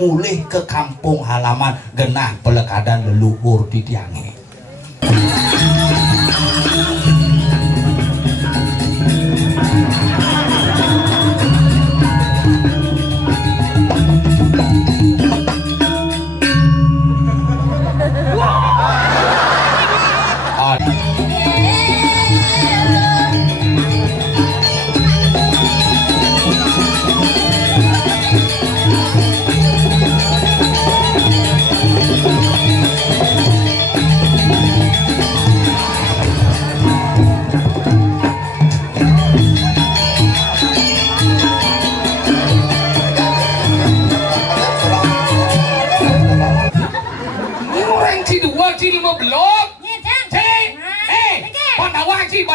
mulih ke kampung halaman genah pelekadan leluhur di tiange.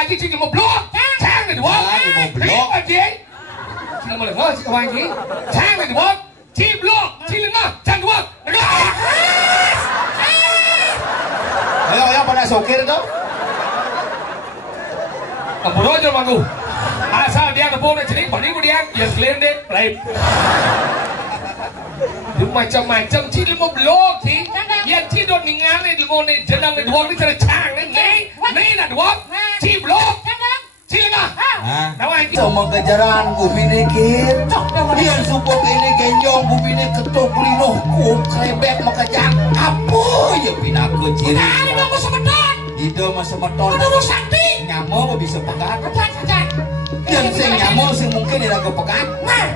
Chị một blog sang này đúng không? Một blog à chị? Chị là một lần ngơ chị hoài chị sang này đúng không? Chị blog chị là ngơ sang đúng không? Ayo pada sokir itu. Kamu aja mangu. Asal dia kebun jadi bani dia yang clean deh, baik. Macam-macam chị là một blog chị. Yang chị đột ningan này đúng không? Này jenang này đúng không? Ini cara sang này này là đúng không? Chị blog. Sama kejaran bumi dikit biar support ini genjong bumi ini ketuk lino kum krebek makajang apa ya pindah ke ciri ini mau semeton itu mau semeton itu sakti nyamo bisa pegat yang sing nyamo sing mungkin tidak kepegat nah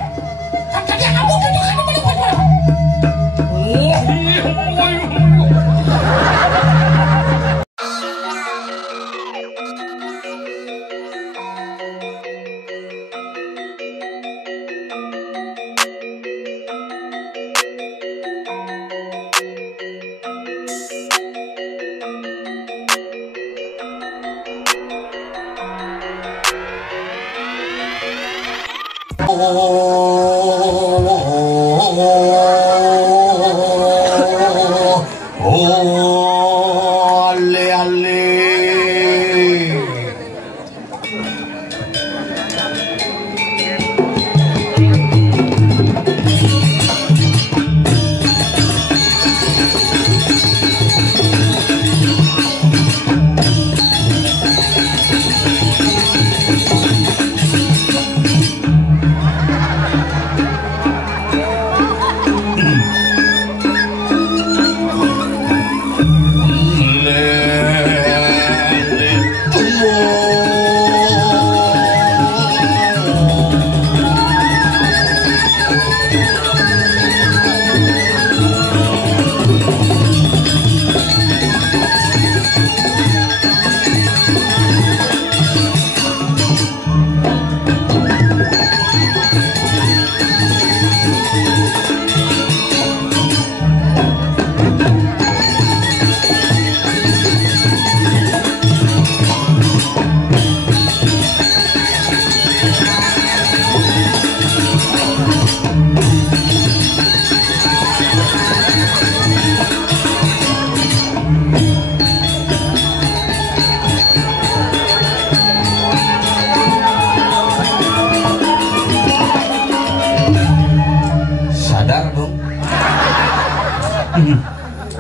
kan tadi kamu gitu kan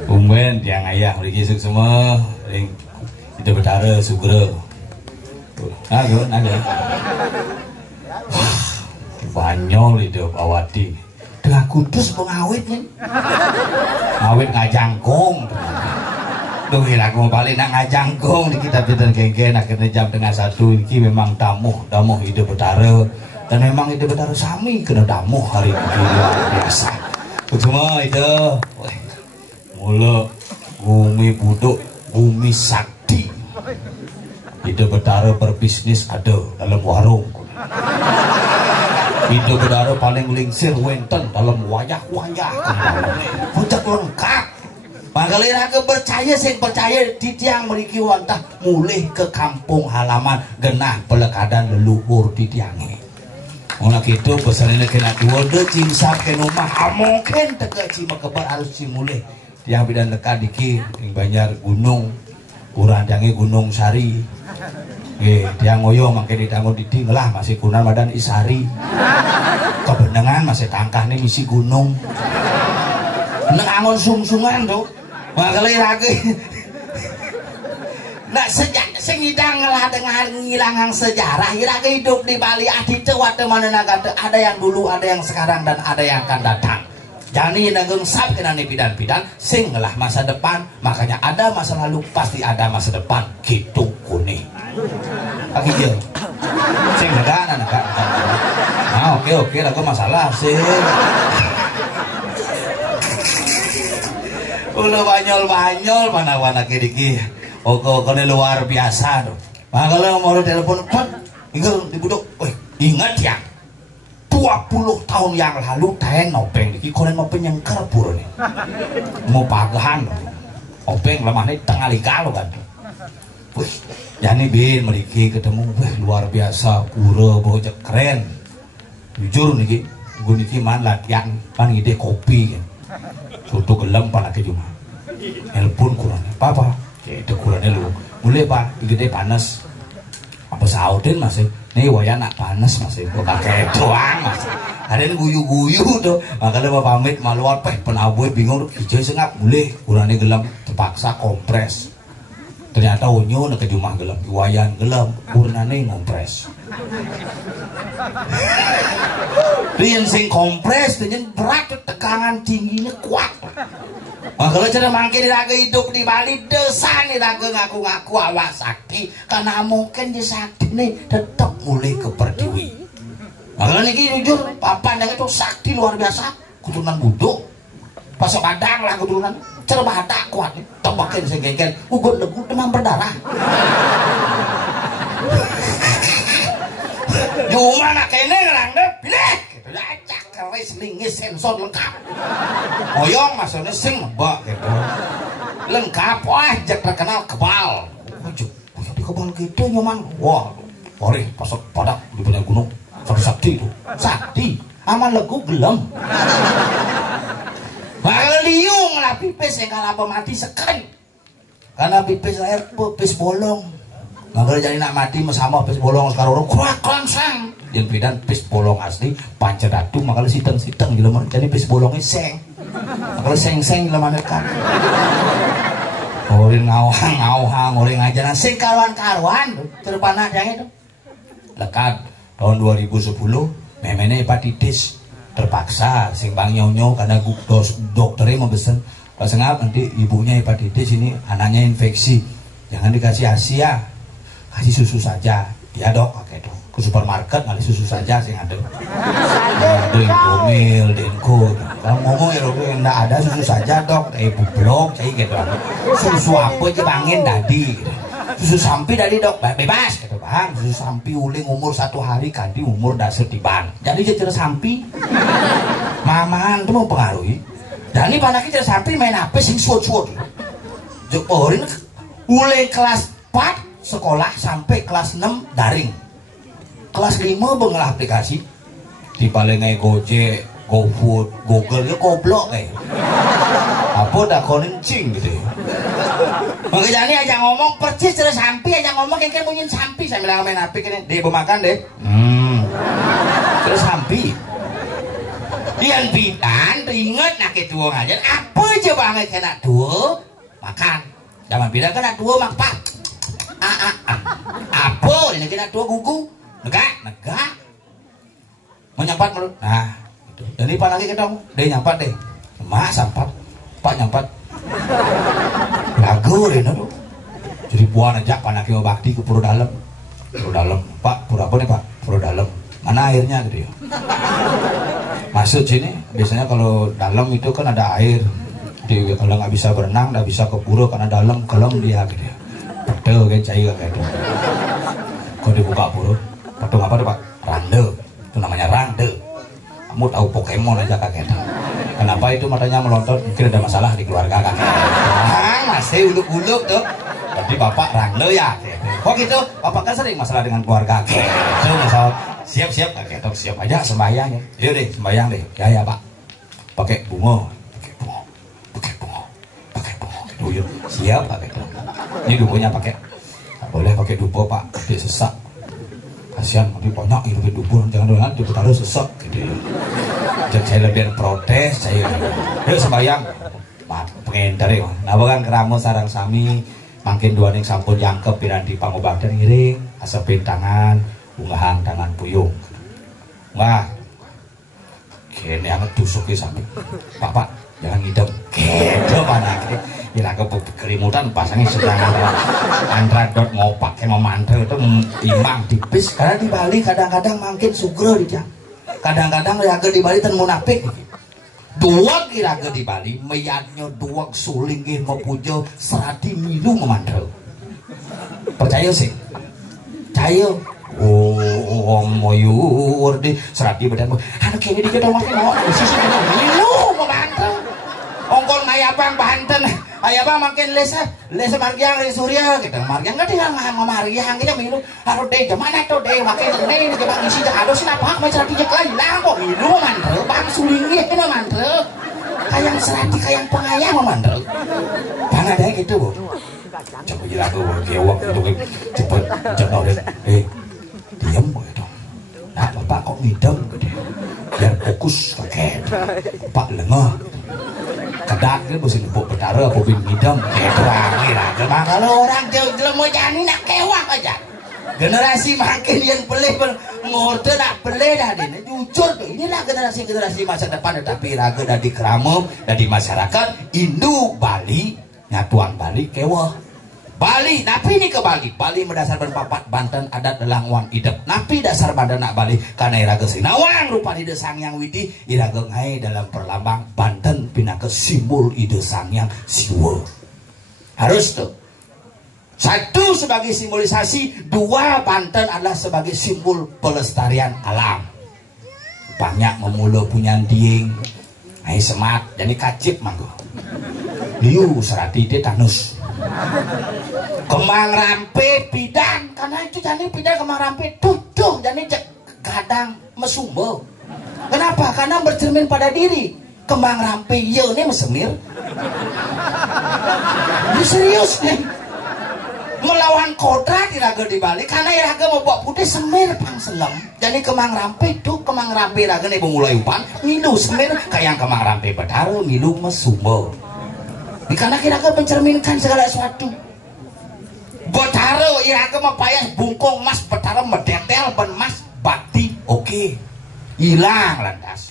Umben tiang ayah mriki semua ring itu betara sugro. Naga. Banyol hidup awati. Dengan kudus pengawit nih. Awit ngajangkung. Duh lagu balik nak ngajangkung di kita pinten genggen akhirnya jam tengah 1 ini memang damuh hidup betara dan memang hidup betara sami kena damuh hari ini luar biasa. Semua itu mula bumi buduk bumi sakti hidup betara berbisnis ada dalam warung hidup betara paling lingsir wenten dalam wayah-wayah puncak lengkap makanya aku percaya sing percaya di tiang meriki wantah mulih ke kampung halaman genah pelekadan leluhur di tiange Olah gitu pesannya kena dua de cimsa ke rumah mungkin teka cima kebar harus cimulih yang bidan dekat diki yang banyak gunung kurang jangi gunung sari tiang ngoyo makin ditanggung didi ngelah masih kunan badan isari kebenengan masih tangkah nih misi gunung neng angon sungsungan tuh makanya lagi nah sejak sengidang lah dengan ngilangan sejarah lagi hidup di Bali adi cewat mana nagata ada yang dulu ada yang sekarang dan ada yang akan datang jadi nagung sab kena bidan-bidan sing lah masa depan makanya ada masa lalu pasti ada masa depan gitu kuning lagi dia sing negara nah oke lagu masalah sih udah banyol mana kiri kone luar biasa tuh. Nah kalau mau telepon, ingat dibuduk, ingat ya, 20 tahun yang lalu tahen openg diki kone mau penyengker pura nih, mau pagahan, openg lemah nih tengah lika lo kan. Wih, jadi bin meriki ketemu, luar biasa, pura bocah keren, jujur nih, gue niki man latihan, pan ide kopi, tutup gelem pan lagi cuma, telepon kurang, apa? Itu kurangnya lu mulai pak gede panas apa sautin masih nih wayang nak panas masih kok kakek doang mas ada yang guyu tuh makanya bapak pamit malu apa penabuh bingung hijau sengap mulai kurangnya gelam terpaksa kompres ternyata unyu nak kejumah gelam wayang gelam kurangnya ngompres rian sing kompres dengan berat tegangan tingginya kuat. Kalau cara mangkin raga hidup di Bali desa nih raga ngaku-ngaku awak sakti karena mungkin di sakti nih tetap mulai keperdiwi. Kalau nih jujur papan yang itu sakti luar biasa keturunan budok pasok padang lah keturunan cerbadak kuat tebakin segengken ugut legu demam berdarah. Cuma nak kene ngerang deh pilih gitu acak keris lingis sensor lengkap oyong maksudnya sing mbak gitu lengkap wah jak terkenal kebal di kebal gitu nyoman wah ori pasok padak di banyak gunung sakti itu sakti aman legu gelem bakal liung lah pipis yang kalau mati sekali karena pipis air pipis bolong nggak boleh jadi nak mati sama pis bolong sekarang kuat langsung yang bidan pis bolong asli pancadatu makanya siteng gitu jadi pis bolongnya seng kalau seng gila mana kan orang ngawang orang ngajaran sing karuan terpanah yang itu lekat tahun 2010 memene hepatitis terpaksa sing bang nyonyo karena dokternya mau pesen kalau sengap nanti ibunya hepatitis ini anaknya infeksi jangan dikasih Asia kasih susu saja ya dok pakai dok ke supermarket ngasih susu saja sih ada Indomil Denko kalau ngomong ya dok enggak ada susu saja dok blok kayak gitu susu apa aja bangin tadi susu sampi dari dok bebas gitu bang susu sampi uling umur 1 hari kanti umur dasar di bang jadi jadi sampi maman itu mau pengaruhi dan ini pada kita sampi main apa sing suot jokorin uling kelas 4 sekolah sampai kelas 6 daring kelas 5 bengelah aplikasi di palingai Gojek, GoFood, Google ya goblok apa dah konencing gitu makanya ini aja ngomong persis terus sampai aja ngomong kayak punya sampai saya bilang main HP ini deh makan deh terus sampai yang bidan inget nak itu aja apa aja banget kena dua makan zaman bidan kena dua makan apa ini kita dua gugu negak menyampat menurut nah itu jadi pak lagi kita deh nyampat deh emak sampat pak nyampat lagu deh no jadi buan aja pak lagi mau bakti ke pura dalam pak pura apa nih pak pura dalam mana airnya gitu ya masuk sini biasanya kalau dalam itu kan ada air kalau nggak bisa berenang nggak bisa ke pura karena dalam kelam dia gitu ya padahal kan cair kayak itu kalau dibuka pura padahal apa tuh pak rande itu namanya rande kamu tahu Pokemon aja kakek kenapa itu matanya melontot mungkin ada masalah di keluarga kakek masih uluk-uluk tuh jadi bapak rande ya kok gitu bapak kan sering masalah dengan keluarga kakek so misal siap kakek tuh siap aja sembahyang ya yuk deh sembahyang deh ya pak pakai bunga gitu siap kakek tuh ini duponya pakai boleh pakai dupo pak dia sesak kasihan nanti banyak itu dupo jangan jangan dupo taruh sesak gitu ya saya lebih protes saya yuk sembayang pengen dari nah bahkan keramu sarang sami makin dua ning sampun yangkep piranti pangobatan ngiring asepin tangan unggahan tangan puyung wah kene anget tusuke sami pak jangan ngidam gitu panake ira ke kerimutan pasangnya sedang antara dot mau pakai mau mantel itu imang tipis karena di Bali kadang-kadang makin sugro dia kadang-kadang raga di Bali ten munafik duak raga di Bali meyatnya duak suling ge mepujo serati milu memantel percaya sih percaya oh moyur di serati badan anu kene di gedong makin mau sisi milu memantel ongkol mayabang Banten ayabang makin lesa margiang dari Surya gitu margiang nggak tinggal margiang kita milu harus deh gimana tuh deh makin ini bang isi ada sinapa macam serati jek hilang kok milu mantel bang sulingnya ini mantel kayak serati kayak pengayang mantel bang ada gitu bu coba jelas tuh gewak untuk cepet coba deh diam gitu nah bapak kok ngidam biar fokus kakek pak lengah kedak kan mesti nebuk betara apa bin ngidam rangi lah kalau orang jauh mau jani nak kewak aja generasi makin yang pelih ngorte nak pelih dah ini jujur tuh inilah generasi masa depan tetapi raga dari keramum dari masyarakat Indo Bali nyatuan Bali kewah Bali, napi ini ke Bali berdasarkan papat Banten adat Langwang idep. Napi dasar bandana Bali karena iraga sinawang rupa ide sangyang widi iraga ngai dalam perlambang Banten pinaka simbol ide sangyang siwa. Harus tuh. Satu sebagai simbolisasi, dua Banten adalah sebagai simbol pelestarian alam. Banyak memula punya dieng, ngai semat, jadi kacip manggo. Liu serati dia tanus. Kemang rampe pidan karena itu jadi pidan kemang rampe tujuh jadi kadang mesumbo kenapa karena bercermin pada diri kemang rampe iya ini mesemir ini serius nih melawan kodrat iraga di Bali karena iraga mau bawa putih semir pang selam jadi kemang rampe tuh kemang rampe iraga nih mulai umpan milu semir kayak kemang rampe betaru milu mesumbo karena iraga mencerminkan segala sesuatu betara iraga mapayas bungkung mas betara medetel ben mas bakti oke hilang lantas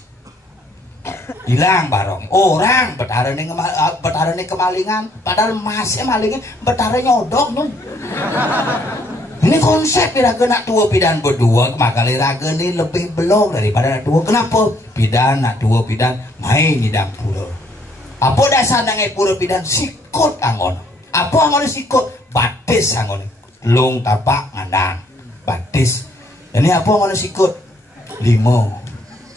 hilang barong orang betara ini kemalingan padahal masih malingnya betara nyodok nun ini konsep iraga nak tua pidan berdua maka iraga ini lebih belum daripada nak tua kenapa pidan nak tua pidan main ngidang pura apa dasar nangai pura pidan sikut angon apa angon sikut batis angon lung tapak ngandang batis ini apa angon sikut limo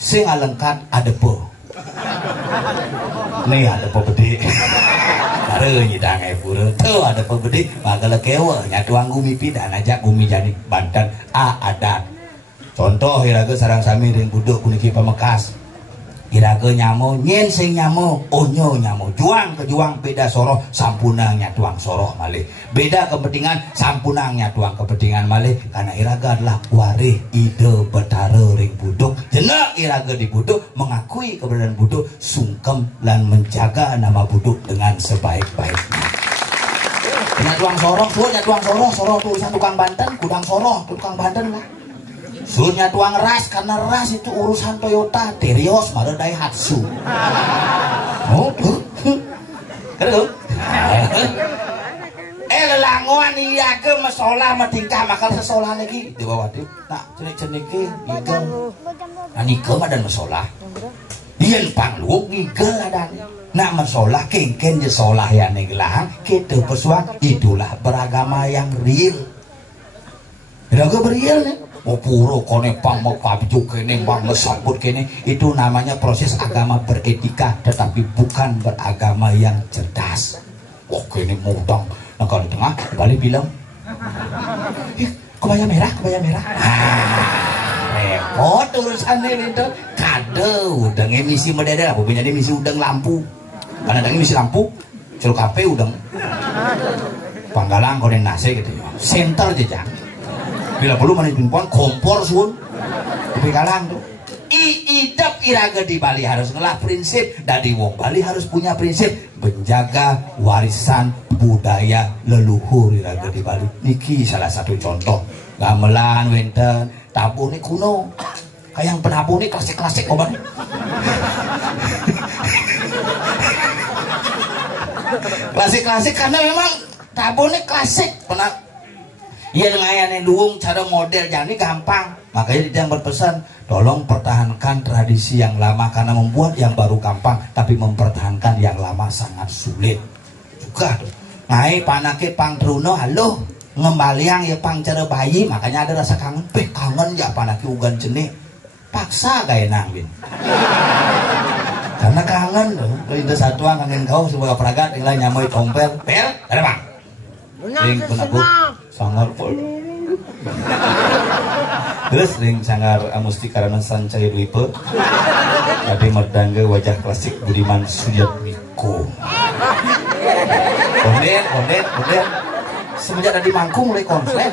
sing alengkat adepo nih adepo gede kare nyidang pura tuh adepo gede bakal kewa nyatuang gumi pidan ajak gumi jani Banten adat contoh iraga sarang sami ring buduk kuniki Pamekas iraga nyamo nyen sing nyamo onyo nyamo juang ke juang beda soroh sampunang nyatuang soroh malih beda kepentingan sampunang nyatuang kepentingan malih karena iraga adalah warih ide betara ring buduk jenak iraga di buduk mengakui keberadaan buduk sungkem dan menjaga nama buduk dengan sebaik-baiknya nyatuang soroh soroh tuh urusan tukang Banten kudang soroh tukang Banten lah surnya tuang ras karena ras itu urusan Toyota Terios malah Daihatsu oh kan lelangoan iya ke masalah matingkah makal sesolah lagi di bawah itu tak cenik-cenik ngigel nah ngigel dan masalah iya panglup ngigel dan nak masalah kengken je solah yang ngelang kita persuat itulah beragama yang real beragama bereal nih oh puro kone pang mau kabjuk kene bang mesambut kene itu namanya proses agama beretika tetapi bukan beragama yang cerdas oh kene mudang nah kalau di tengah Bali bilang kebaya merah repot urusannya itu kade udang emisi mededa apa punya emisi udang lampu karena ada emisi lampu celuk HP udang Panggalang kone nasi gitu ya center jejak bila perlu mana jumpuan kompor sun tapi kalang tuh idap iraga di Bali harus ngelah prinsip. Dari wong Bali harus punya prinsip menjaga warisan budaya leluhur iraga di Bali. Niki salah satu contoh. Gamelan wenten tabuh ini kuno. Kayak penabuh ini klasik-klasik obat. Klasik-klasik karena memang tabuh ini klasik. Iya ngayane duung cara model jadi gampang. Makanya dia yang berpesan, tolong pertahankan tradisi yang lama karena membuat yang baru gampang, tapi mempertahankan yang lama sangat sulit. Juga ngai panake pang truno halo ngembaliang ya pang cara bayi, makanya ada rasa kangen. Kangen ya panake ugan jenik. Paksa gaya nangin. Karena kangen loh. Itu satuan kangen kau sebagai peragat yang lain nyamai tompel. Pel, ada bang. Ring penakut sangar pol. Terus ring sangar amusti karena sancai lipe. Tapi merdangga wajah klasik Budiman Sujatmiko. Konden. Semenjak ada di Mangkung mulai konslet.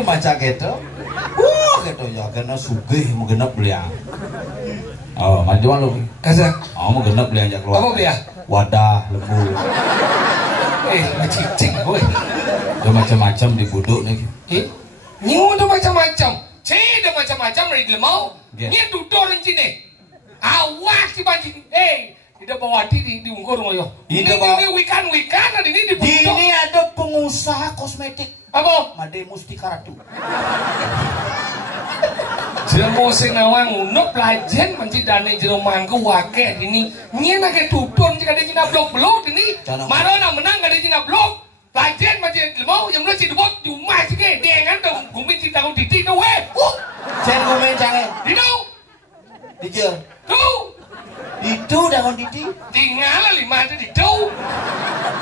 Maca gitu, gitu ya karena sugih mau genap beli. Oh, maju lu. Kasa. Oh, mau genap beli aja keluar. Kamu beli ya? Wadah, lembu. Cicing, woi. Udah macam-macam di buduk nih. Ini udah macam-macam. Udah macam-macam dari lemau. Ini duduk orang sini. Awas si banjing. Tidak bawa di ungkur ngoyo. Ini wikan ada ini di buduk. Ini ada pengusaha kosmetik. Apa? Made Mustika Ratu. Jelmo sing awang unuk pelajen mencit dane jero mangku wake ini. Nyen ake tutun jika ada Cina blok ini. Marona menang ada Cina blok. Pelajen macam lemau yang mula cik debot cuma sikit dia kan tu gumin cinta kau titik tu weh. Sen gumin canggih. Di tu. Di je. Tu. Itu dangon titi. Tinggal lima tu di tu.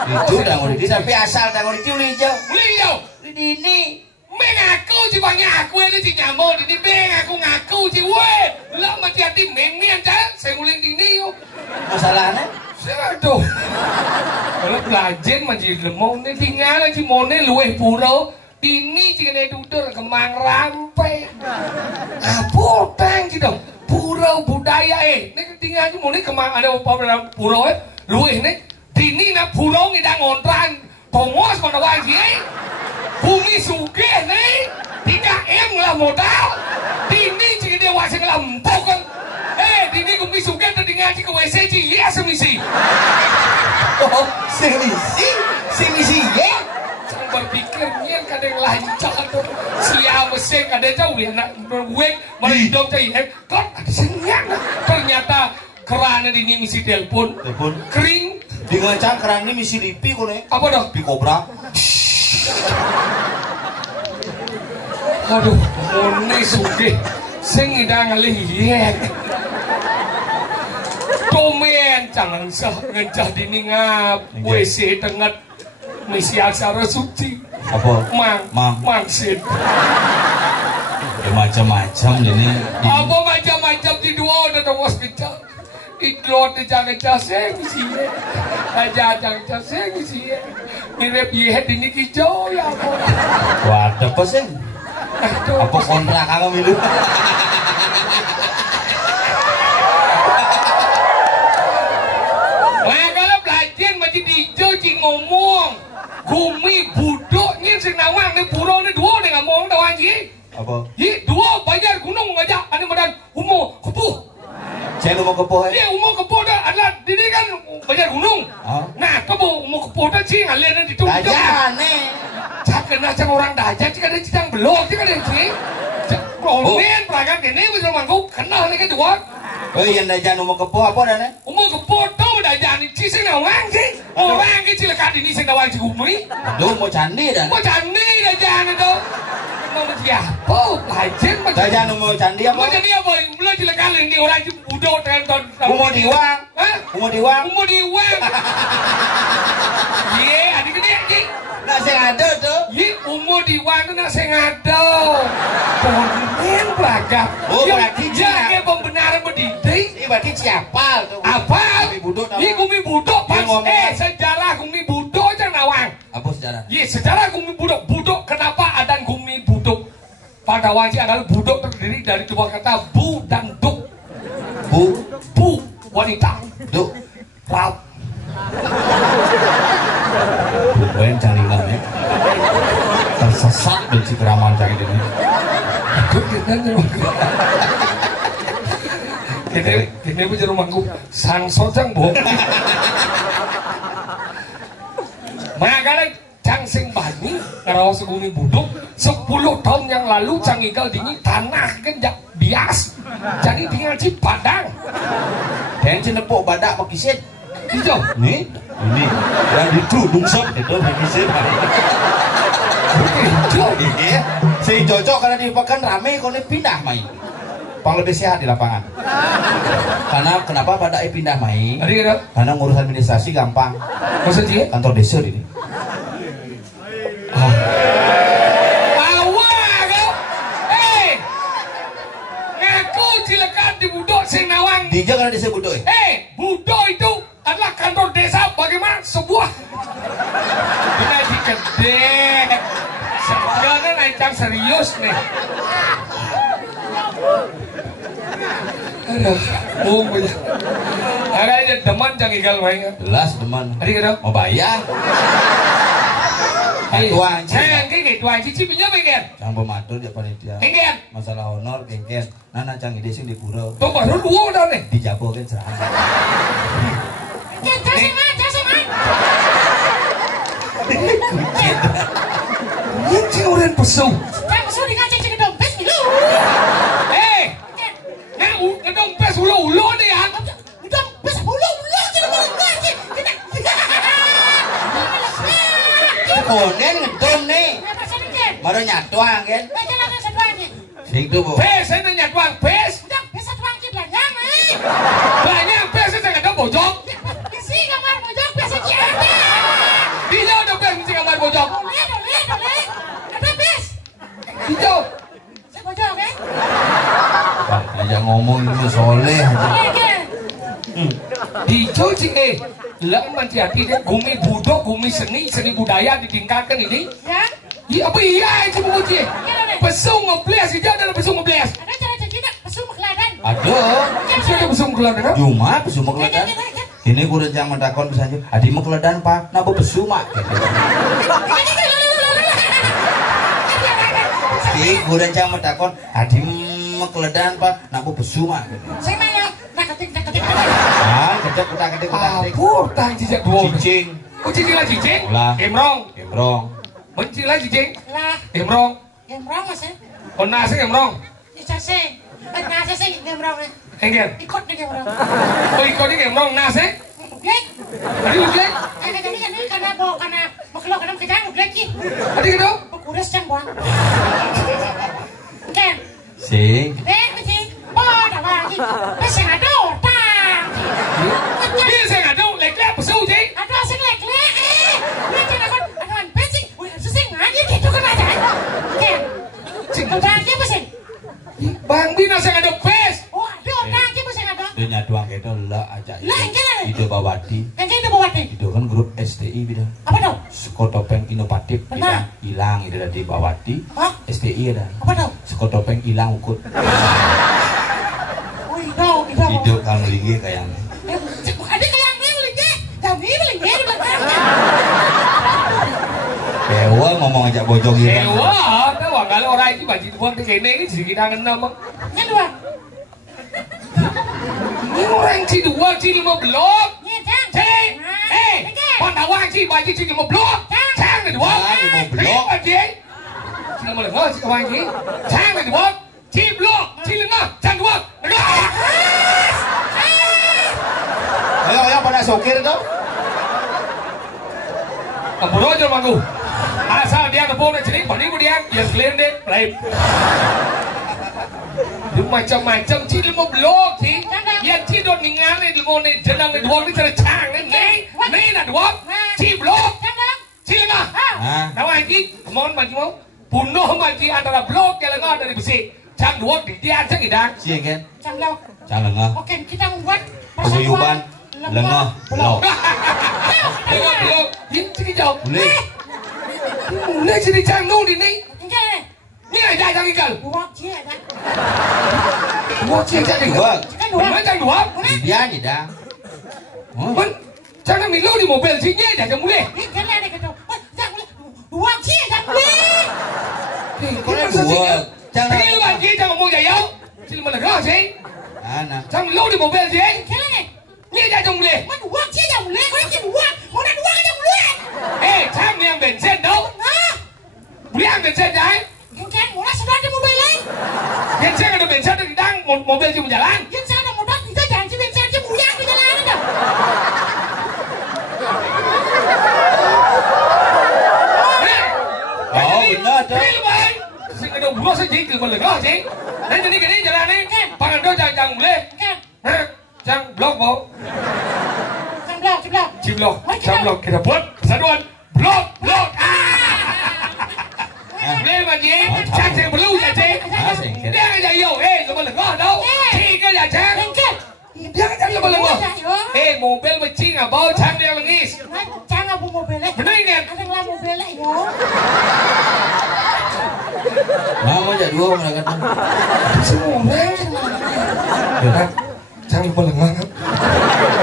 Itu dangon titi tapi asal dangon titi boleh je. Boleh je. Di ini. Mengaku je banyak aku ni cik nyamuk di ni aku ngaku je weh. Lah macam hati meng-meng aja saya nguling di ni yo. Masalahnya? Aduh. Kalau pelajen macam lemau ni tinggal si mone lueh pura. Ini jika dia duduk kemang rampai. Apa tang je dong? Pura budaya ni tinggal si mone kemang ada apa dalam pura lueh ni. Dini nak pura ni dah ngontran. Pengos mana wajib? Bumi sugih ni 3M lah modal. Dini jika dia wajib lempok kan. Dini bumi sugih terdengar jika WC je ya semisi. Oh, semisi ya? Jangan berpikirnya kadang lancar tu. Siapa mesin kadang jauh ya nak wek malah hidup jadi kau ada senyap. Ternyata kerana dini misi telpon. Kering. Dengan kerana ini misi lipi kau ni. Apa dah? Pi kobra. Aduh, mone sugih sing ida ngalih. Tomen jangan sah ngejah dini ngap WC tengat misi acara suci. Apa? Mangsit. Macam-macam ini. Apa macam-macam di dua udah di hospital. Iklot di jangan caseng misi. Aja jangan caseng misi. Mirip yehet dini kijau ya apa? Wadah apa sih? Apa kontrak kamu milu? Nah kalau belajar macam dijauh cing ngomong gumi budoknya senawang ni pura ni dua ni ngomong dah wajib. Apa? Ye dua bayar gunung ngajak ada badan umur kepuh. Saya umur kepuh. Dia umur kepuh dah adalah dini kan bayar gunung. Nah kepuh umur kepuh dah cing alien di tu. Dajah ni. Kena cang orang dajah cik ada cang belok cik ada cik. Komen peragan kene bisa mangkuk kenal ni kan dua. Oh yang dajah umur kepuh apa dah ni? Umur kepuh tu dajah ni cik sing nawang cik. Orang ke cik lekat ini sing nawang cik umri. Aduh mau candi dah. Mau candi dajah ni tu. Mau mesti apa? Lajen macam. Dajah umur candi apa? Mau candi apa? Mula cik lekat ini orang cik budok dengan ton. Umur diwang. Hah? Umur diwang. Umur diwang. Ye, adik gede cik. Nak saya ada tu. Ye, umur diwang tu nak saya ngada. Pemben pelagap. Oh, berarti dia ke pembenaran mendidik. Ini berarti siapa tu? Apa? Gumi budok nama. Ye, gumi budok. Dia ngomong. Sejarah gumi budok je nawang. Apa sejarah? Ye, sejarah gumi budok. Budok kenapa ada gumi budok? Pada wajib adalah budok terdiri dari dua kata bu dan duk. Bu wanita. Duk. Rap. Bukan cari ya. Tersesat benci keramaan cari ini. Kini aku jadi rumahku sang sojang bohong. Makanya cang sing bani ngarawas gumi buduk 10 tahun yang lalu cang igal dini tanah kan bias. Jadi tinggal di Padang. Dan cenepuk badak pakisit. Hijau. Ini yang ditudung sob itu pakisit. Hijau. Iya. Si cocok karena di pekan rame kalau pindah main. Pang lebih sehat di lapangan. Karena kenapa pada pindah main? Karena ngurus administrasi gampang. Maksudnya? Kantor desa ini. Ngaku cilekat di budok sing nawang. Di jangan desa budok. Budok itu adalah kantor desa bagaimana sebuah benar di gede. Sebenarnya naikkan serius nih. Oh banyak. Ada aja teman jangan igal main. Jelas teman. Ada kira? Mau bayar. Tuang. Saya yang tuang cici punya pengen. Jangan pematur dia panitia. Pengen. Masalah honor pengen. Nana cang ide sing di pura. Tuh baru dua udah nih. Dijabo kan serang. Jangan. Ini orang pesu. Kan pesu dikacau cek dompet dulu. Nah, dompet ulo nih ya. Dompet ulo cek dompet. Ada nyatuang kan? Baca lagi satu lagi. Itu bu. Pes saya nyatuang pes. Udah, satu lagi belakang nih. Banyak pes saya nggak ada bojong. Isi kamar pojok biasa ada. Dia ada pes mesti kamar bojong. Boleh. Ada pes. Dia. Saya pojok kan? Aja ngomong itu soleh. Hijau sih lah menjadi gumi budok, gumi seni budaya ditingkatkan ini. Ya. Iya apa iya itu menguji. Pesung ngebles itu ada pesung ngebles. Ada cara cerita pesum keladan. Ada. Masih ada pesung keladan kan? Cuma besu mekeledan. Ini gue rencang mentakon misalnya. Adi mekeledan pak, nabo besu mak. Si gue rencang mentakon. Adi mekeledan pak, nabo besu mak. Saya mana? Ketik. Ah, ketik. Apur tang jejak dua. Cicing. Oh cicing lah cicing. Lah. Emrong. Benci lah cicing. Lah. Emrong. Gemrong mas ya? Oh nasi emrong. Nasi gemrong ya? Enggak. Ikut nih gemrong. Oh ikut ini emrong nasi. Uglek. Tadi uglek. Ini karena maklok kadang kejang uglek ki. Tadi kedua. Kudas cang buang. Kan? Si. Mesti. Oh, dah lagi. Masih ada utang. Dia saya nggak tahu lek pesau cing. Ada asing lek. Dia jangan ada pesing. Wih, susing aja gitu kan aja. Kan? Utang ki pesing. Bang Bina saya nggak ada pes. Oh, ada utang ki pesing ada. Dia nyaduang itu lah aja. Lah, enggak. Ide Bawati. Yang itu bawa nih. Itu kan grup STI bidang. Apa tuh? Sekotopeng inovatif Benar. hilang itu dari Bawati. Hah? STI ada. Apa tuh? Sekotopeng hilang ukut. Oh, itu. Itu kalau lagi kayaknya. Ada kayak yang lagi. Kami lagi di belakang. Dewa ngomong aja bojong gitu. Dewa, tahu kalau orang ini baju buang ke sini ini jadi kita kenal mah. Yang dua. Ini orang si dua si lima blok. Iya, Cang. Ceng, pandawang si baju si lima blok. Ceng di dua. Lima blok. Si lima lengah si kawan si. Ceng di dua. Si blok, si lengah, ceng dua. Ayo pada sokir tuh. Kamu aja manggu. Asal dia kebun jadi paling kemudian yang kalian deh lain. Macam-macam si lima blok si. Yang si don ningan ni lima ni jenang ni dua ni tercang ni. Ni nak dua. Si blok. Si lengah. Nawa ini, kemon maju mau. Bunuh maju antara blok yang lengah dari besi. Cang dua di dia cang idang. Si kan? Cang blok. Cang lengah. Oke, kita membuat Paguyuban lengah blok. Lengah blok. Ini cik jauh. Boleh. Mulai jadi cang nung di ni. Enggak. Ni aja cang ikan. Dua cie ada. Dua cik cang ikan. Mana cang dua? Dia ni dah. Men, cang nak milu di mobil sini aja cang mulai. Ini kan ada gitu. Cang boleh. Dua cie cang boleh. Kau dua. Jangan. Pergi lu lagi cang ngomong jaya. Sila melengah sih. Anak. Cang milu di mobil sini. Kan ada. Ni aja cang mulai. Mana dua cie cang boleh. Kau ini dua. Mana dua cang boleh. Cang ni yang bensin tau. Nah. Boleh yang bensin jai. Kan mula sudah ada mobil lain. Bensin ada bensin ada dang mobil cuma jalan. Yang saya ada motor kita jangan sih bensin aja buyang di jalan ada. Oh benar tu. Filman. Sing ada buah saja ke melengah sih. Dan jadi gini jalan ni. Pangan do cang mulai. Kan. Cang blok mau. Cang blok. Ciblok. Cang blok kita buat persatuan. Blok. Boleh mandi. Cang sing perlu saja. Dia aja yo. Lepas lengah tau. Cing aja cang. Dia aja lepas lengah. Mobil becing abau cang dia lengis. Cang apa mobilnya? Benar kan? Ada yang lain mobilnya yo. Nama aja dua mereka tu. Semua orang. Cang lepas lengah kan?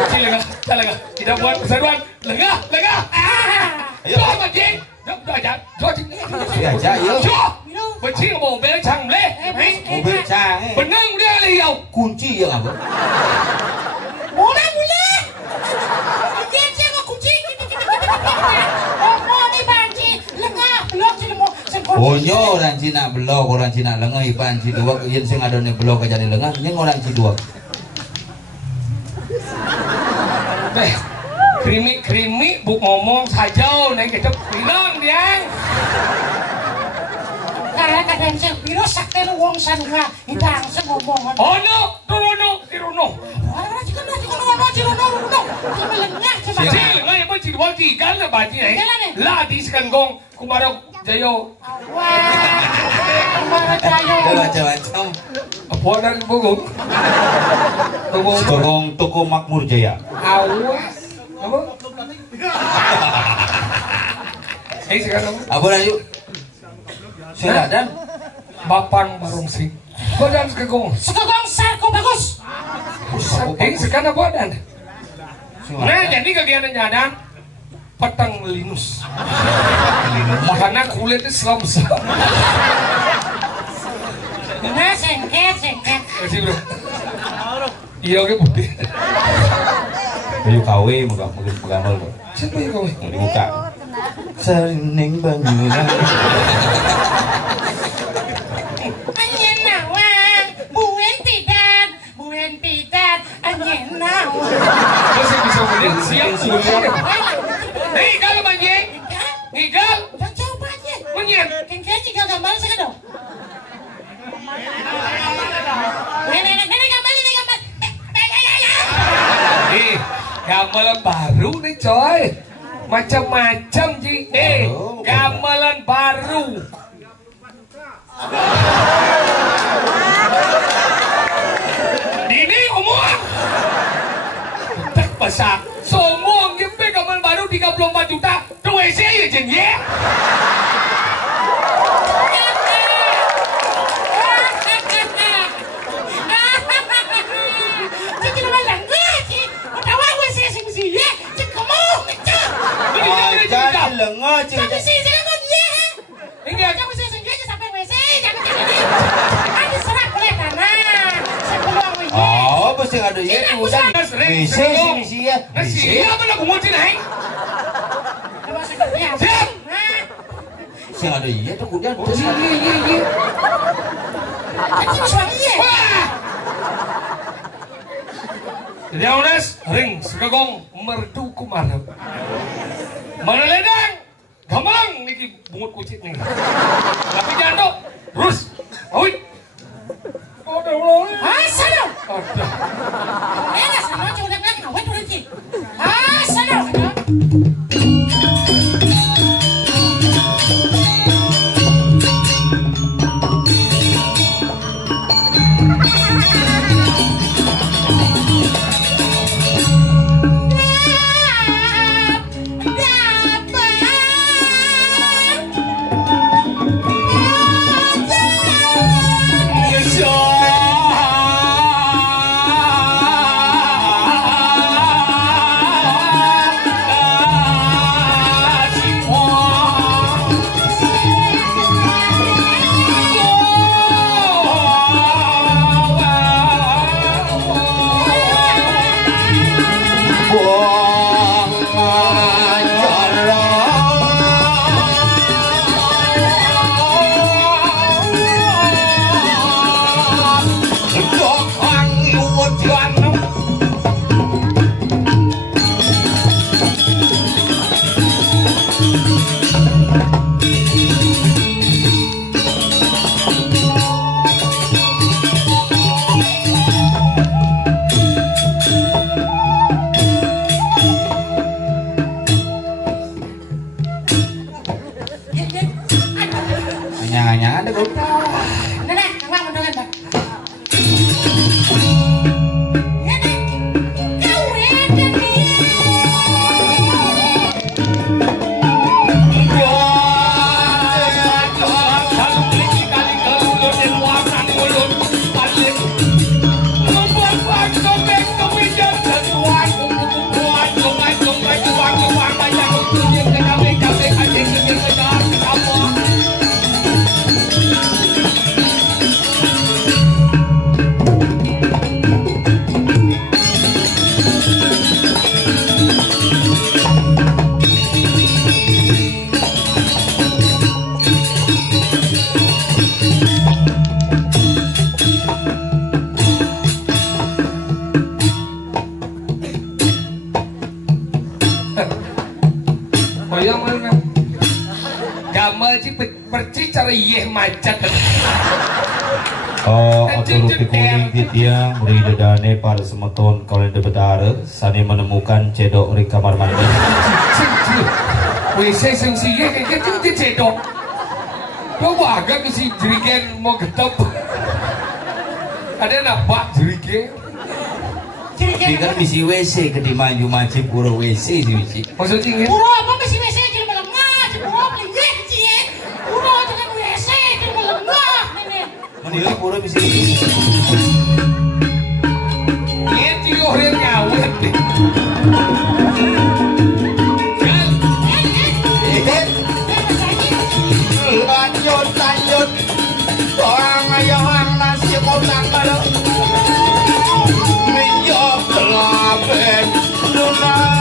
Cing lengah. Kita buat persatuan. Lengah. Ayo mandi. Dah aja. Dia aja yo. Becing mobil cang boleh. Mobil cang. Benar dia liau. Kunci yang apa? Boleh. Dia cang kunci. Oh, ni banci. Lengah blok sini mau. Onyo orang Cina blok, orang Cina lengah iban si dua. Yang sing ada ni blok aja ni lengah. Yang orang si dua. Krimi buk ngomong saja neng kita bilang dia. Kaya kadang sing piro sakten wong sanwa hidang sing ngomong. Ono, Rono, Rono. Ora cirono cirono. Melengah coba. Cil, ngai apa cidual tiga lah baji eh. Lah di sekangkong kumaro jayo. Wah. Kumaro jayo. Macam-macam. Apa nak bogong? Bogong toko Makmur Jaya. Awas. Apa? Sekarang. Apa lagi? Sudah dan Bapang barong sing. Badan sekagong. Sekagong sarko bagus. Sekarang apa dan? Nah jadi kegiatan nyadan petang linus. Makanya kulitnya selam-selam. Nah sengket. Kasih bro. Iya oke putih. Kayu KW megang bro. Siapa yang kau? Mau dibuka. Sering bangunan. Anyen nawang, buen pidan, anyen nawang. Masih bisa menit siap sudah. Nih kalau manjing, nigal, Udah coba aja. menyen. Kengkeng juga gambar sih dong. Nenek gambar. Nih, gamelan baru nih coy. Macam-macam Ji. Gamelan baru. Dini ngomong. Tak pasak. Somong gempe gamelan baru 34 juta. Tuh WC ya Jeng ya. Lengah cing. Tapi sih saya kan ya. Enggak. Kamu sih sengaja sampai WC, jangan ini. Ada serak kelihatan. Sebelum WC. Oh, pasti ada ya urusan. Sini ya. Siapa nak ngomongin hang? Siap. Sing ada iya tuh kuda. Iya. Itu suami ya. Jadi Aunes, ring sekagong merdu kumarep. Mana ledang? Gampang niki bungut kucit nih. Tapi jangan dok. Terus. Awit. Oh, dah. Sana. Ada. Sana cuma nak kawin dulu sih. Sana. cara iya macet. Oh, atur kuning di tiang beri dedane para semeton kalender bedara sani menemukan cedok di kamar mandi. WC sing siye kayak gitu cedok. Coba agak si jerigen mau getep. Ada nampak jerigen. Tapi kan misi WC ke di maju macam pura WC sih misi. Maksudnya Puro apa mesti WC jadi malam ngah, di puro pelingin sih ya. Puro dengan WC jadi malam ngah, nenek. Menilai pura misi. dia tiga orang ngawet deh. Lanjut, orang ayah nasi kotak malu. Minyak kelapet lunak.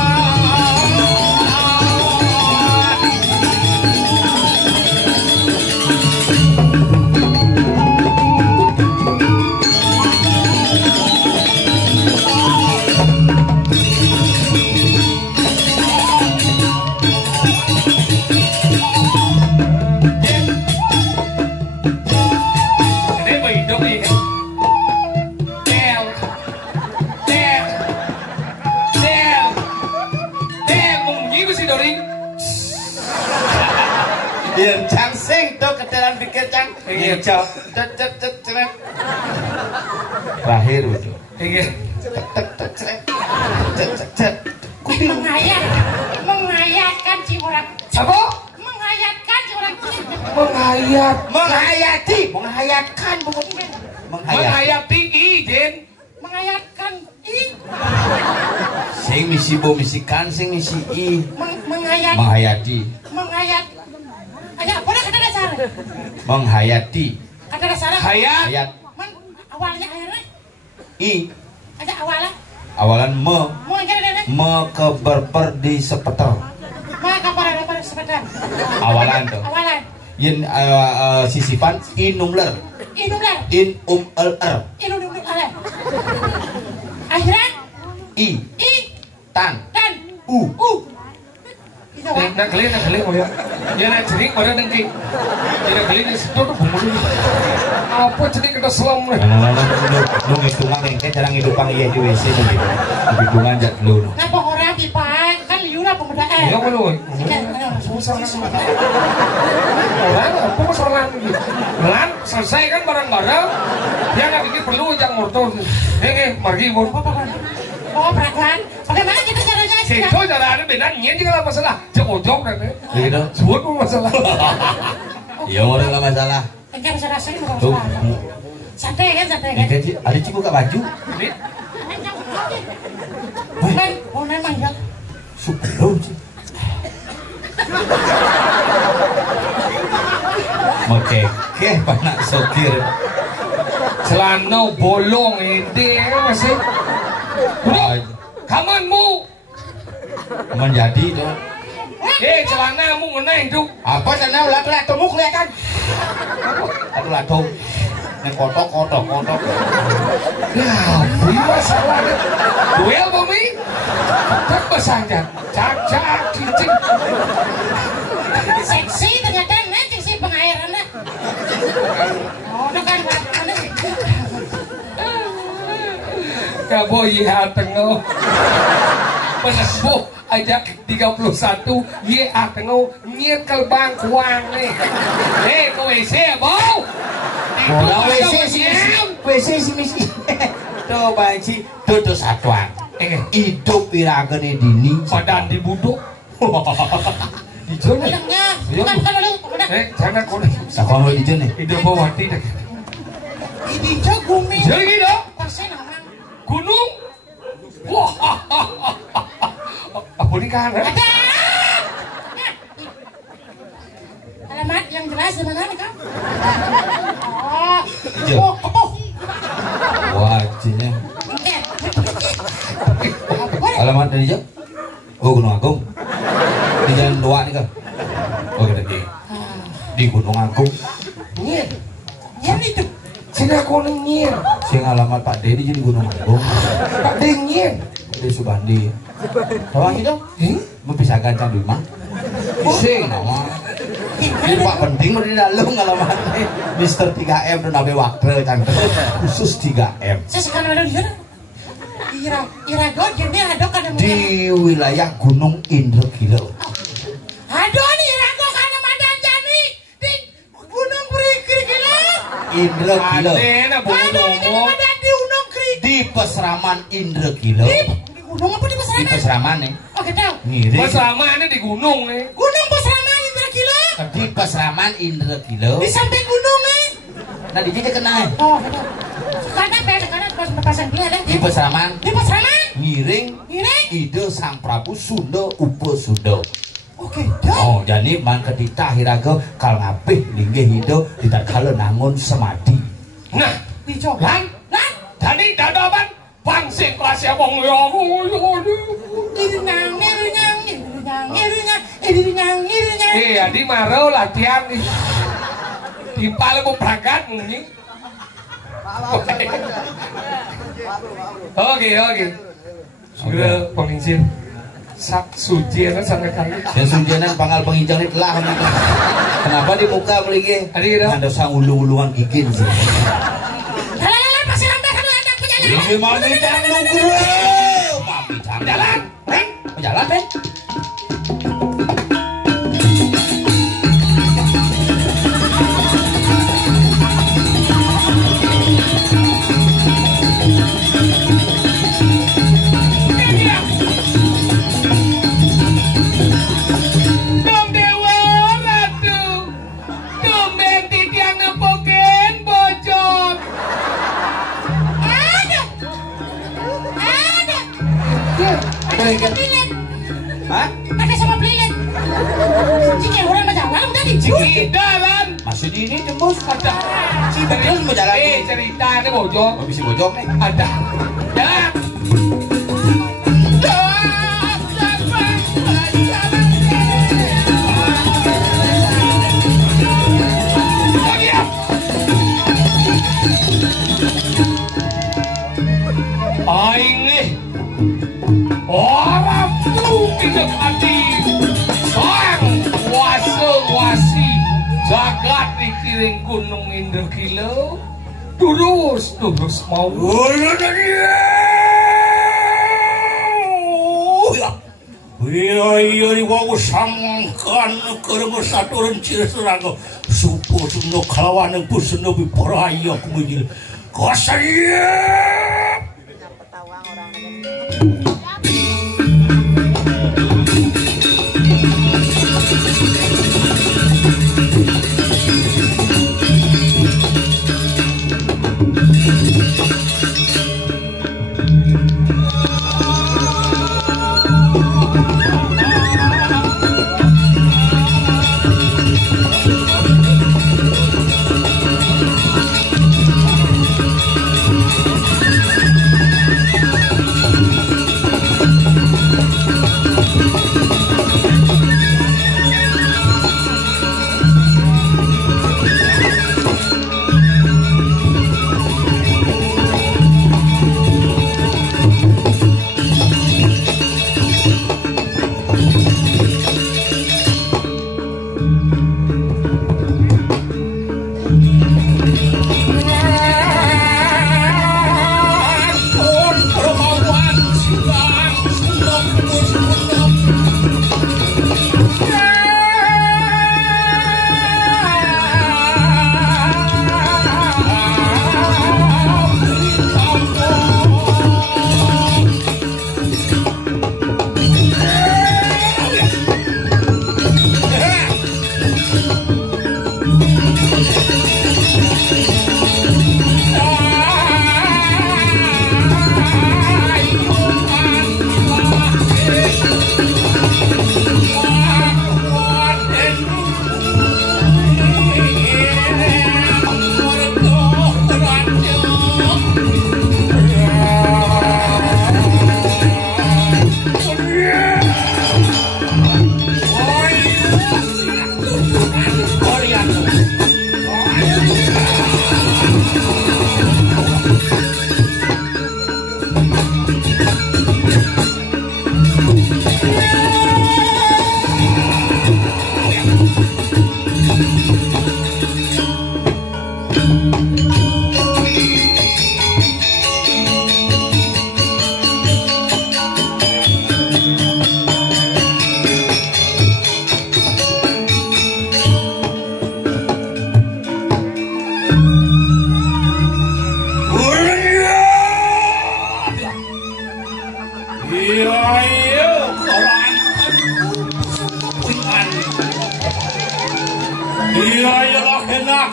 Yang cangsing tuh ketelan pikir cang. Iya. Cet. Terakhir itu. Iya. Cet. Mengayatkan si orang. Apa? Mengayatkan si orang. Menghayatkan bukan Menghayati Jen. Mengayatkan i. Sing misi bo misi kan sing misi i. Menghayati. Ada apa kata dasar? Menghayati. Kata dasar. Hayat. Hayat. Awalnya akhirnya. I. Ada awalnya. Awalan Mau yang ada. ke berper di sepeter. Maka pada sebentar. Awalan tuh. Awalan. Yin sisipan inumler. Inumler. Inumler. Inumler. Akhiran. I. Tan. U. Nak kalian mau ya? Ya nak cerik pada dengki. Ya kalian itu tuh bumbu. Apa cerik kita selam nih? Lu ngitungan yang kayak jarang ngidupang iya di WC begitu. Hitungan jat lu. Napa orang dipang kan liura pemudaan. Ya mana? Susah. Orang apa masalah ini? Lan selesai kan barang-barang. Dia nggak bikin perlu jangan ngortor. Margi bon. Oh peraturan. Bagaimana kita caranya? Itu cara ada beda nyen juga lah masalah. Cek ojok nanti. Gitu. Sebut pun masalah. Iya orang nggak masalah. Enggak bisa rasanya bukan Tuh. masalah. Santai kan. Ada cipu buka baju. Ini Mau nembang ya. Sebelum sih. Oke, panak sokir. celana bolong ide masih. Udah, kamanmu. Menjadi dong. Celanamu meneng tuh. Apa celana ulah temu kelihatan. Aduh latung. Neng kotok. Ya, ini masalahnya. Duel bumi. Tak besarnya. Cak kicing. Seksi ternyata nanti sih pengairannya. Oh, udah kan aneh. Ya boy ya tengok. Penepuh ajak 31 ye tengok nyekel bang kuang nih. Ke WC ya bau. Bola WC si misi. Tuh banci tuh satuan. Hidup piragene dini. Padan dibuduk. Dijon. Bilangnya, bukan dulu. Jangan kau nih. Sakon lo dijon nih. Hidup bawah tidak. Ini jagumi. Jadi dong. Pasien orang. Gunung. Wah. Apa di kanan? Ada. Alamat yang jelas di mana nih kak? Oh, kepuh. Wajibnya. Oke. Alamat dari jam? Oh Gunung Agung. Di jalan Dua nih kan? Oh gede. Di Gunung Agung. Nyir. Yang itu. Sini aku nyir. Sing alamat Pak D di Gunung Agung. Pak D nyir. Di Subandi. Tahu itu? Mau bisa gancang di rumah? Sing nama. Ini Pak penting mau di dalam ngalaman Mister 3M dan Abe Wakre khusus 3M. Saya sekarang ada di sana. Irago jadi ada kan di wilayah Gunung Indragila. Aduh nih Irago karena madan jani di Gunung Indragila. Indragila. Aduh madan di Gunung Krik. Di Peseraman Indragila. Di gunung apa di Peseraman? Di Peseraman nih. Oke tahu. Ngiring. Peseraman di gunung nih. Gunung Peseraman Indragila. Di Peseraman Indragila. Di samping gunung nih. Nah di sini kenal. Oh, karena pas pasang dia ada di Peseraman. Di Peseraman. Ngiring. Ide Sang Prabu Sunda Upa Sunda. Oke, dah. Oh, jadi mangke ditahiraga kal ngapih linggih hidup ditatkala nangun semadi. Nah, dicoba. Lan, tadi dadaban bangsing kelas ya bong ya. Iya, di maro latihan nih. Timpal mau berangkat mungkin. Oke. Sudah penginjil. Sak sujian sampai kali. Ya sujianan pangal penginjang itu lah. Kenapa di muka melinggi? Ada sang ulu-uluan gigin sih. Lalu masih lambat kamu anak penjalan. Ini mami jangan nunggu. Mami jangan jalan. Jalan, Ben. Hah? Ada sama pelilit. Ciki orang berjalan udah dijemput. Jalan. Masih di ini tembus Ada. terus mau jalan. Cerita nih bojong. Oh, bisa bojong nih. Ada. Jalan. Aing nih orang mungkin hati sang wasi jagat dikiring Gunung Indragila terus mau iya wau sangkan kereng saturan ciraseraga supo sumno kalawan pusno biporaya kumujil kosaya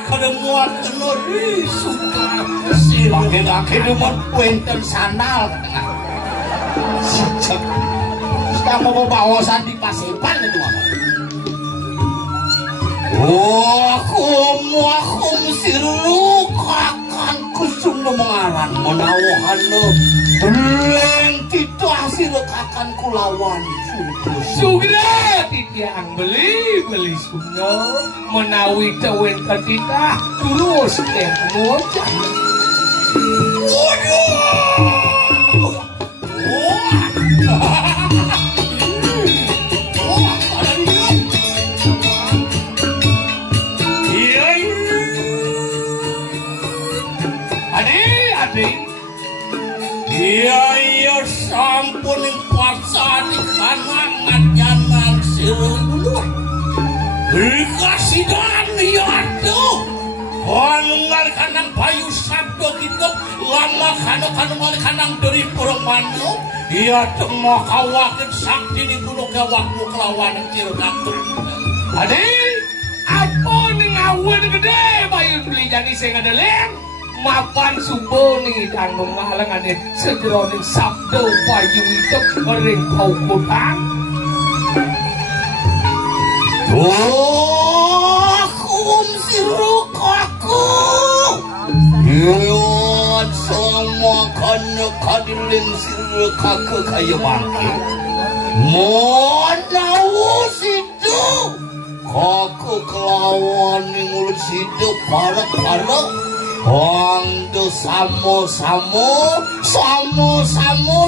kedemuan kenori suka si laki-laki demen wenten sandal kita mau bawasan di Paseban itu apa? Wakum siru kakan kusung mengaran menawahan beleng tidak hasil kakan kulawan sugra titiang beli sungo menawi cawen ketika terus teh ngocah iya sampun pasani kanangan jangan sirulu dikasih dan yaitu kanungal kanang bayu sabdo gitu lama kanang kanang dari permanu iya tengah kawakin sakti di gunung waktu kelawan cirgatur adik apa ngawen gede bayu beli jadi saya ngadeleng mapan suboni dan mengalangannya sejeroning sabdo payu itu ring kau kutang kum siruk aku yun semua kana kadiling siruk aku kaya bangke monawu situ aku kelawan ngulut situ parek-parek Wando samo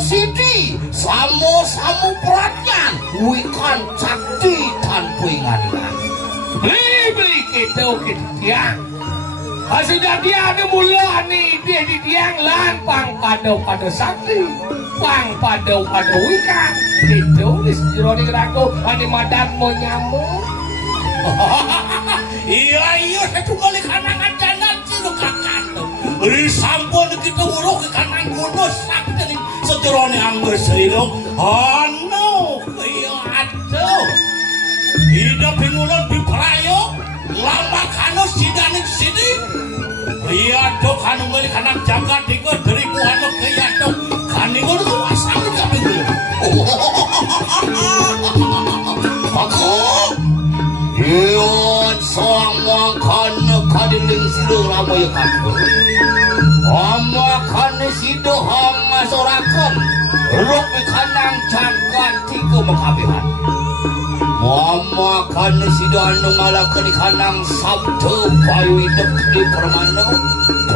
sidi samo perhatian wikan cakti tanpa ingat beli kita tiang sudah dia ada mula nih dia di tiang lan pang pada sakti pang pada wikan itu di sejeroning ragu ani madan mau nyamuk iya saya cuma lihat kanangan jalan kakan beri sampun kita uruk ke kanan gunung sakti sejerone anggur seilung no iya aduh hidup bingulan biperayo lama kanu sidanin sini iya do kanu meli kanan jaga tiga dari buano kaya do kaningon itu asal kita bingulan aku yun sama kana kadiling sido ramai kaku kana sido hama sorakan ruk kanang jagat tiga makabihan kana sido anu ngalakan kanang sabtu payu hidup di permano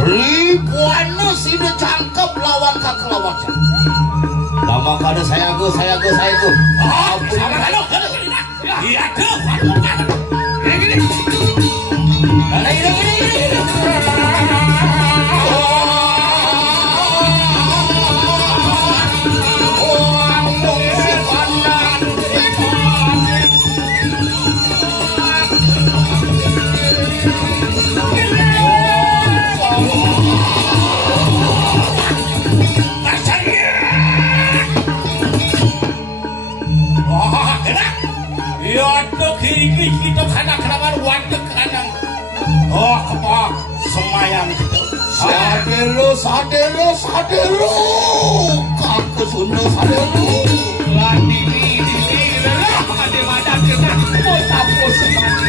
ribuan sido cangkep lawan kakelawan nama kana saya go sama kalau iya tuh gini kiri kita kadang waduk kadang apa semayang gitu sadelo kakek suno sadelo lagi di lah ada madan kita mau tapos semati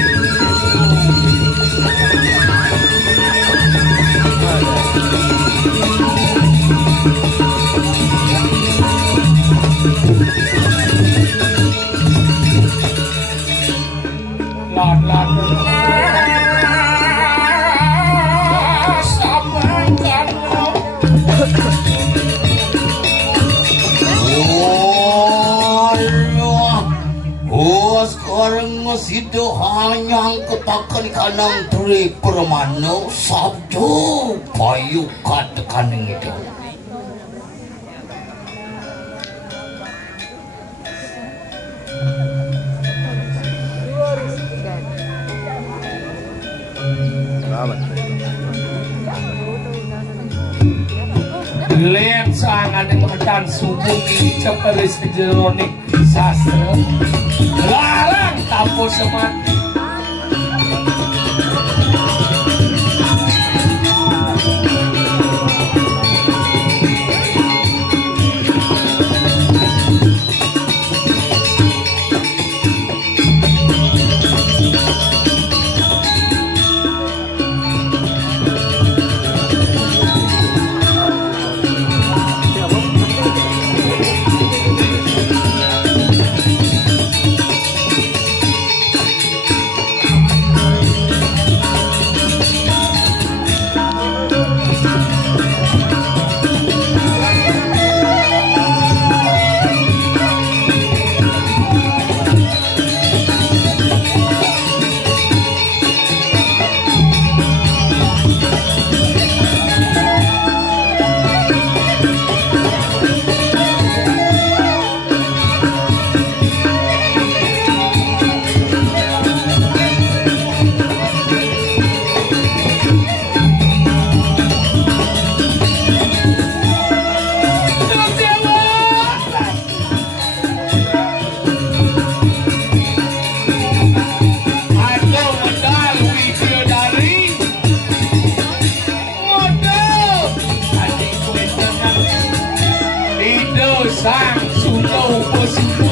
sekarang sido hanya ketakan kanang dari permano sabdo payu katakan itu lihat sangat macan subuh ini ceperis jeronik sastra larang tapos semati sang Sunda Upasika.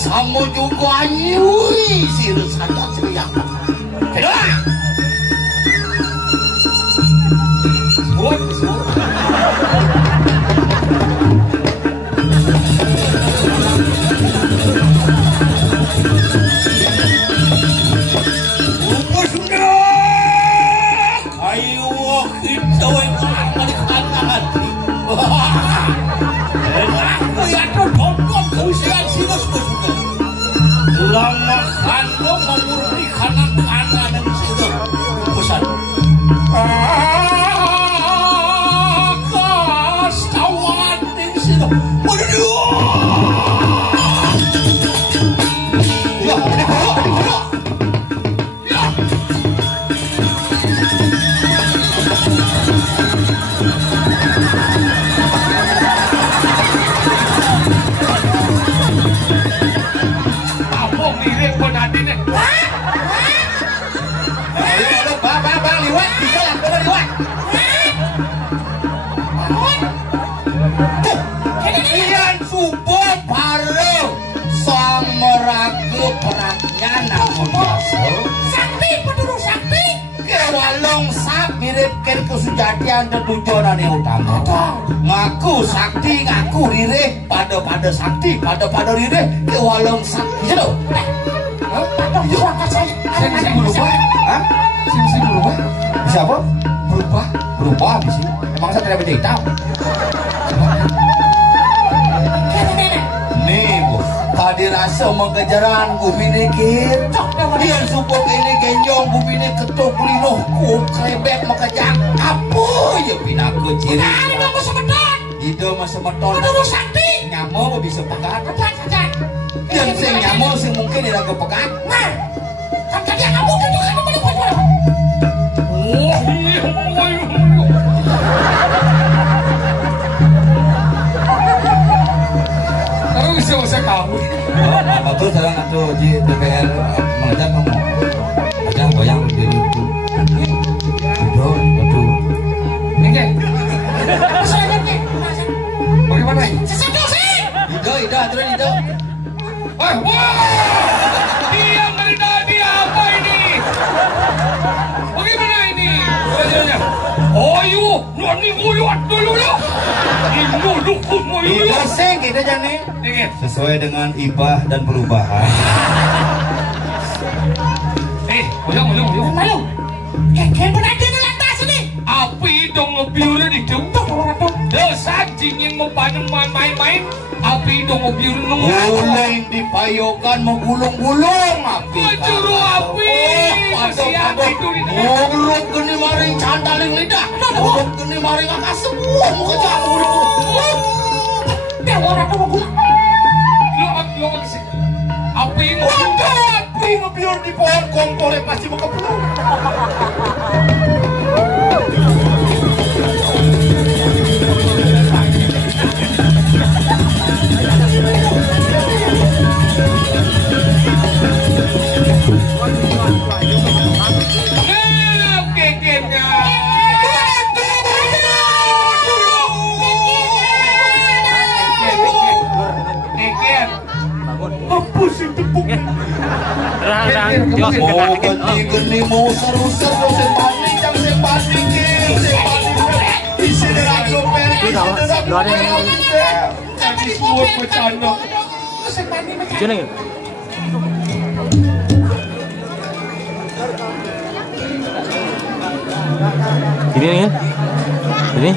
Samo juga nyui sir sadar ceria. Kedua. Lama kandung memurni kanan-kanan yang sudah pesan. Kastawan yang sudah berdua. Ya, ya. Mirip pun hati nih. Bang, liwat, bisa lah, kalau liwat. Kian subuh baru sang meragu peraknya namun biasa. Sakti, penduduk sakti. Kewalong sak mirip kerku sejatian dan tujuan yang utama. Ngaku sakti, ngaku ririh, pada sakti, pada ririh, ke walong sakti. Gitu. Sing berubah. Hah? Sing berubah. Bisa apa? Berubah. Berubah di sini. Emang saya tidak bercerita. Nih, Bu. Tadi rasa mengejaran bumi ini gitu. Dia supok ini genjong bumi ini ketuk linoh ku krebek makajak apa ya pindah ke ciri. Ini mau semeton. Itu mah semeton. Itu sakti. Nyamo bisa pegat. Pegat. Yang sing nyamo sing mungkin dia ke pegat. Nah, kan tadi kamu gitu kan belum. Terus usah kamu. Apa tuh sekarang atau di DPR mengajar ngomong ada goyang di itu. Aduh. Ini. Masalahnya Bagaimana? sesuatu sih. Ida, aturan Ida. Wah, dia dari apa ini? Bagaimana ini? Wajahnya. Nani dulu ya. Ida sing kita jani. Sesuai dengan ibah dan perubahan. Uyung. Malu. Kayak berada di lantas ini. Api dong ngebiurnya di jemput. Dosa jingin mau main-main. Api dong ngebiurnya nunggu. Gulung dipayokan menggulung-gulung api. Juru api. Masih api itu di dalam. Gulung geni maring candaling lidah. Gulung geni maring angka semua muka jamu. Dewa ratu mau gulung. Lo sih. Api ngebiur di pohon kompore pasti mau kebelung. Mau geni mau seru-seru sing banding jang sing banding ki di sini radio per di sini radio jadi semua bercanda. Ini kan? Ini?